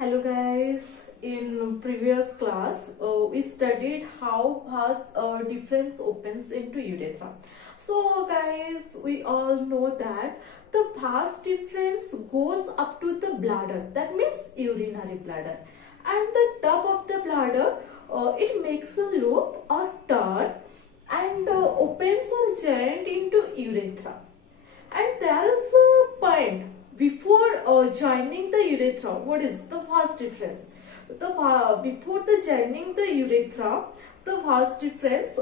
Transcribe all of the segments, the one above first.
Hello guys, in previous class we studied how vas difference opens into urethra. So guys, we all know that the vas difference goes up to the bladder, that means urinary bladder, and the top of the bladder it makes a loop or turn and opens or joint into urethra. And there is a point before joining the urethra. What is the vas difference? Before the joining the urethra, the vas difference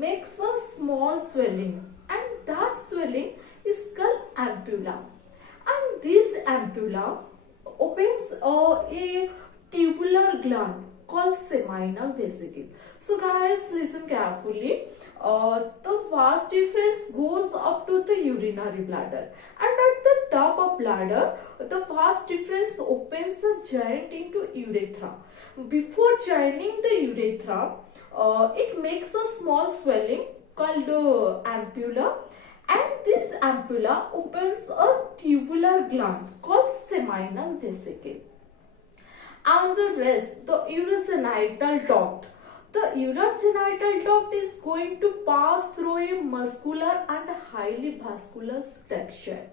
makes a small swelling, and that swelling is called ampulla. And this ampulla opens a tubular gland called seminal vesicle. So guys, listen carefully. The vas difference goes up to the urinary bladder, and at the top of bladder the vas difference opens a joint into urethra. Before joining the urethra, it makes a small swelling called ampulla, and this ampulla opens a tubular gland called seminal vesicle. And the rest, the urogenital duct. The urogenital duct is going to pass through a muscular and highly vascular structure.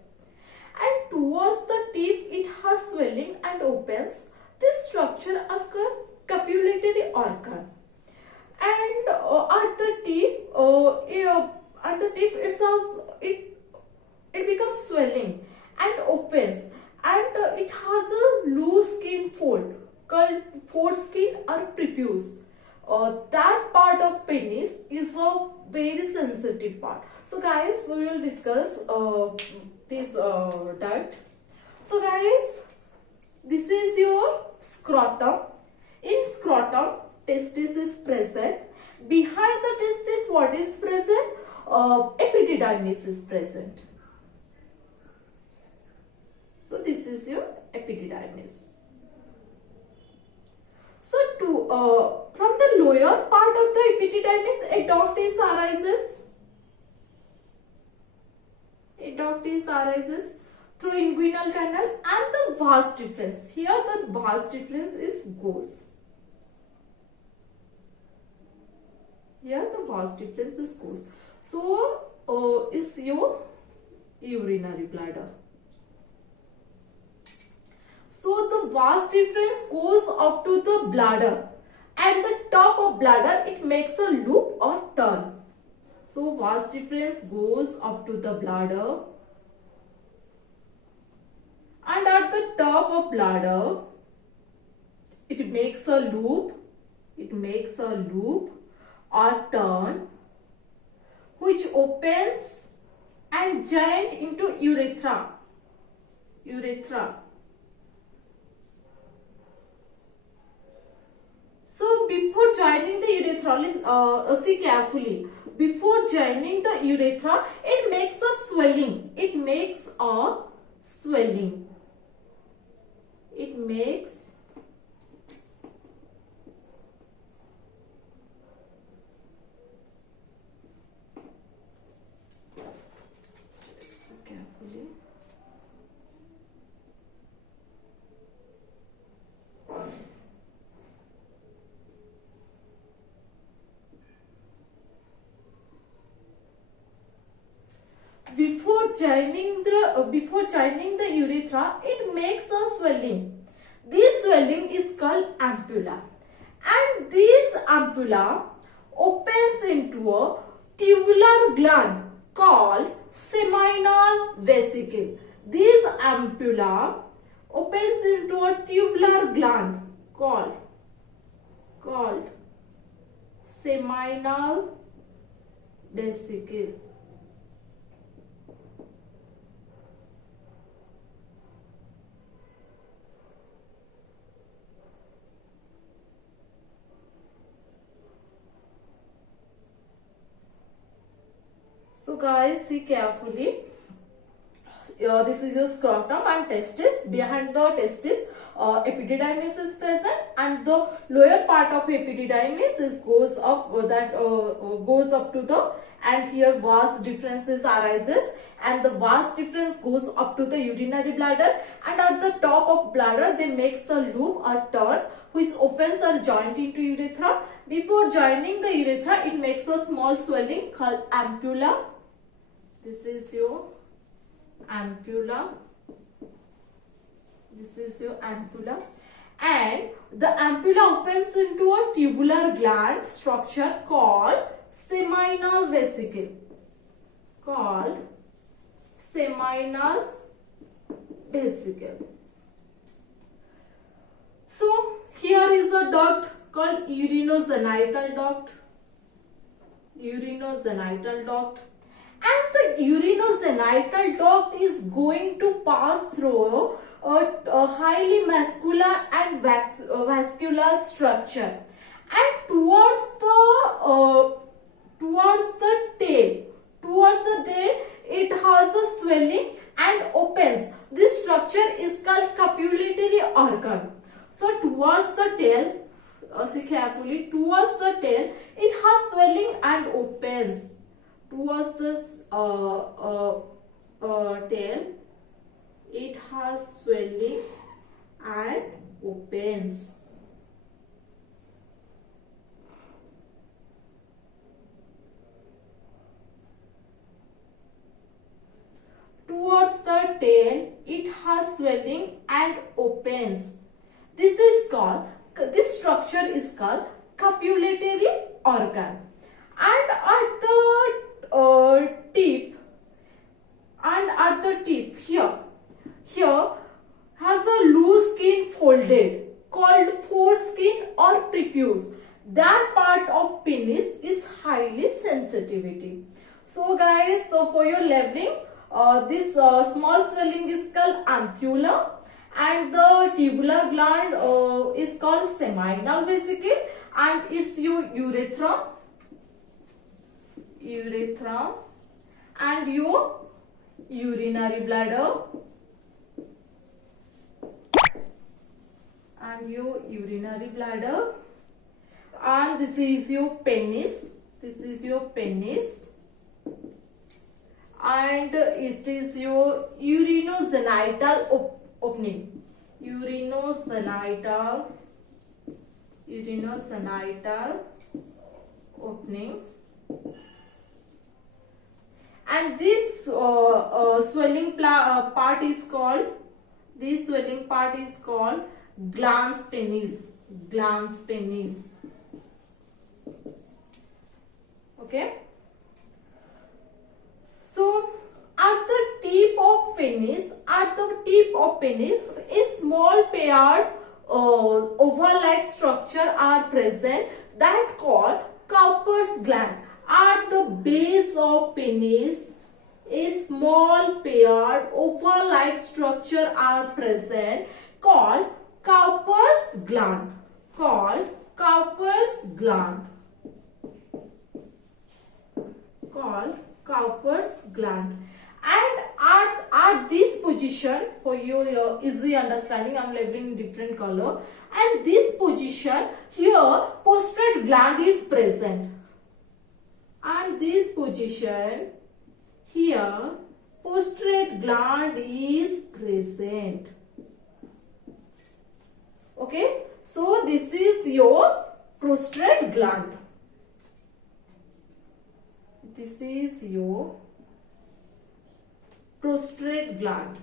And towards the tip, it has swelling and opens. This structure is called copulatory organ. And at the tip, it becomes swelling and opens, and it has a loose skin fold called foreskin or prepuce. That part of penis is a very sensitive part. So guys, we will discuss this duct. So guys, this is your scrotum. In scrotum, testis is present. Behind the testis, what is present? Epididymis is present. So this is your epididymis. So from the lower part of the epididymis, a duct arises through inguinal canal, and the vas difference. Here the vas difference goes. Here the vas difference goes. So is your urinary bladder. So the vas difference goes up to the bladder, and the top of bladder it makes a loop or turn. So vas difference goes up to the bladder, and at the top of bladder it makes a loop. Or turn, which opens and joint into urethra. So before joining the urethra, see carefully. Before joining the urethra, it makes a swelling. It makes carefully. Before joining the urethra, it makes a swelling. This swelling is called ampulla, and this ampulla opens into a tubular gland called seminal vesicle. This ampulla opens into a tubular gland called seminal vesicle. So guys, see carefully. This is your scrotum and testis. Behind the testis, epididymis is present, and the lower part of epididymis goes up to the, and here vas differences arises, and the vas deferens goes up to the urinary bladder, and at the top of bladder they makes a loop, a turn, which opens or joint into urethra. Before joining the urethra, it makes a small swelling called ampulla. This is your ampulla. This is your ampulla. And the ampulla opens into a tubular gland structure called seminal vesicle. Called seminal vesicle. So here is a duct called urinogenital duct. Urinogenital duct. And the urinogenital duct is going to pass through a highly muscular and vascular structure, and towards the tail it has a swelling and opens. This structure is called copulatory organ. So towards the tail, see carefully, towards the tail it has swelling and opens. Towards this tail it has swelling and opens. Towards the tail it has swelling and opens. This structure is called copulatory organ. And at the tip here has a loose skin folded called foreskin or prepuce. That part of penis is highly sensitivity. So guys, for your leveling, this small swelling is called ampulla, and the tubular gland is called seminal vesicle, and it's your urethra, and your urinary bladder, and this is your penis, and it is your urinogenital opening, urinogenital opening. And this swelling part is called glans penis. Okay. So at the tip of penis, a small paired oval-like structure are present that called Cowper's gland. At the base of penis, a small paired oval-like structure are present called Cowper's gland. And at this position, for your easy understanding, I am labeling different color. And this position here, prostrate gland is present. And this position here, prostrate gland is present. Okay, so this is your prostrate gland. This is your prostrate gland.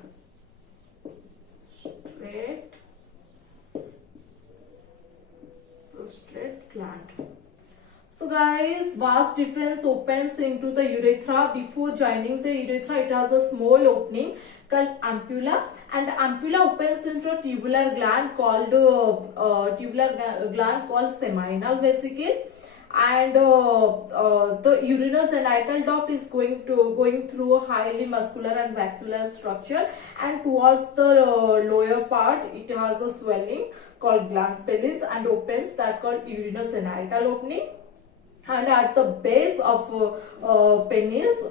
Prostrate gland. So guys, vas deferens opens into the urethra. Before joining the urethra, it has a small opening called ampulla, and ampulla opens into a tubular gland called seminal vesicle, and the urinogenital duct is going through a highly muscular and vascular structure, and towards the lower part it has a swelling called glans penis and opens, that called urinogenital opening. And at the base of penis,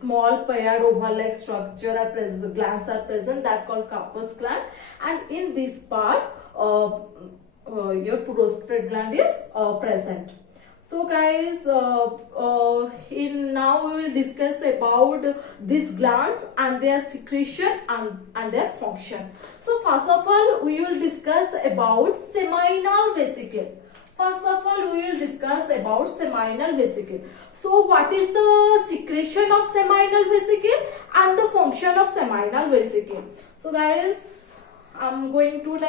small paired oval-like structure are present, glands are present, that called Cowper's gland. And in this part, your prostrate gland is present. So guys, in now we will discuss about these glands and their secretion and their function. So first of all, we will discuss about seminal vesicle. First of all, we will discuss about seminal vesicle. So what is the secretion of seminal vesicle and the function of seminal vesicle? So guys, I'm going to